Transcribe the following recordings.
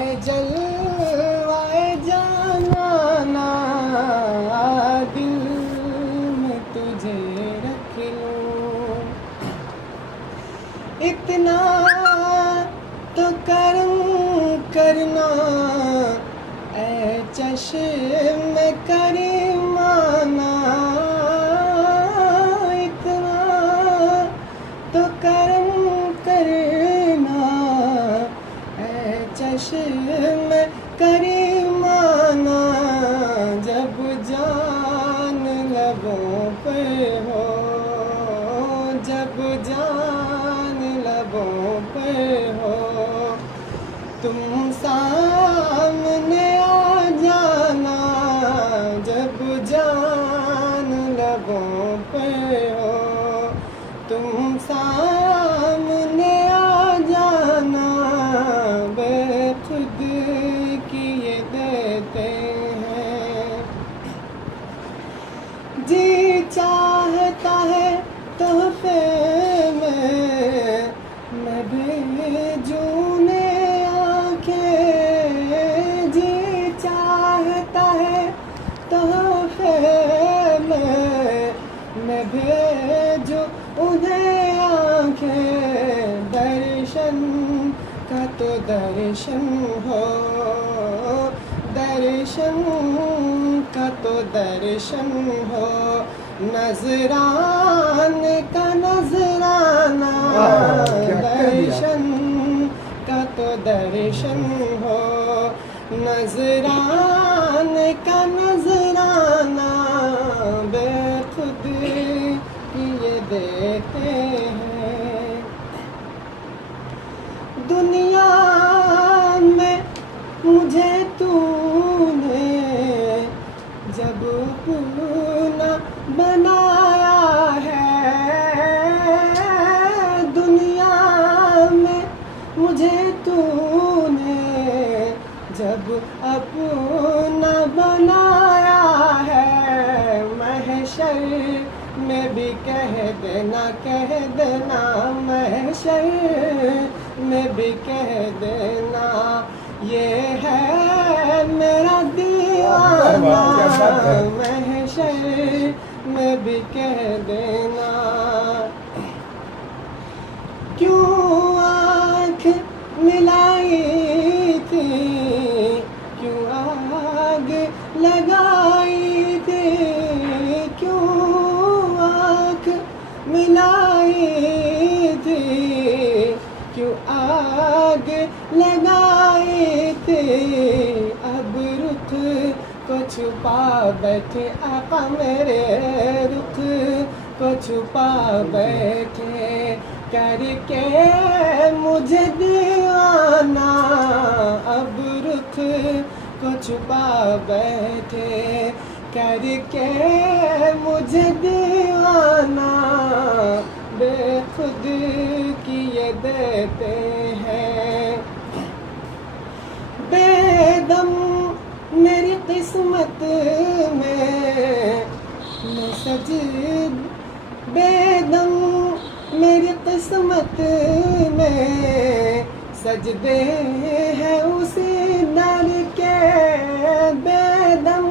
ऐ जलवाए जाना दिल में तुझे रख लूं, इतना तो करम करना ऐ चश्मे करीमाना, इतना तो करम करना ऐ चश्मे करीमाना, जब जान लबों पे हो, जब जान लबों पे हो, तुम सामने आ जाना, जब जान लबों पे हो, तुम सामने आ जाना, बेखुद किए देते हैं। जी चाहता है तोहफे में मैं भेजूं ने आंखें, जी चाहता है तोहफे में मैं भेजूं उन्हें आंखें, दर्शन का तो दर्शन हो, दर्शन का तो दर्शन हो, नजराने का नजराना, दर्शन का तो दर्शन हो, नजराने का नजराना, बेखुद किए देते हैं। दुनिया में मुझे तूने जब अपना बनाया है, दुनिया में मुझे तूने जब अपना बनाया है, महशर में भी कह देना महशर में भी कह देना, ये है मेरा दीवाना, महशर में भी कह देना। क्यों आँख मिलाई थी, क्यों आग लगाई थी, क्यों आँख मिलाई थी, क्यों आग लगाई थी, अब रुख को छुपा बैठे आका मेरे, रुख को छुपा बैठे करके मुझे दीवाना, अब रुख को छुपा बैठे करके मुझे दीवाना, बेखुद किए देते हैं। बेदम मेरी किस्मत में मैं सजद, बेदम मेरी किस्मत में सजदे हैं उसी दर के, बेदम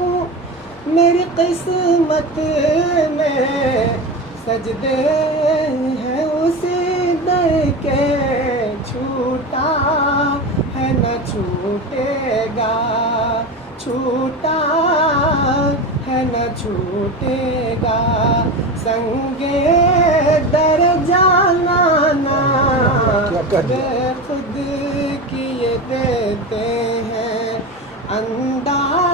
मेरी किस्मत में सजदे हैं उसी दर के, छूटा है न छूटेगा, छूटा है न छूटेगा, संगे दर जाना ना, खुद किए देते हैं अंदाज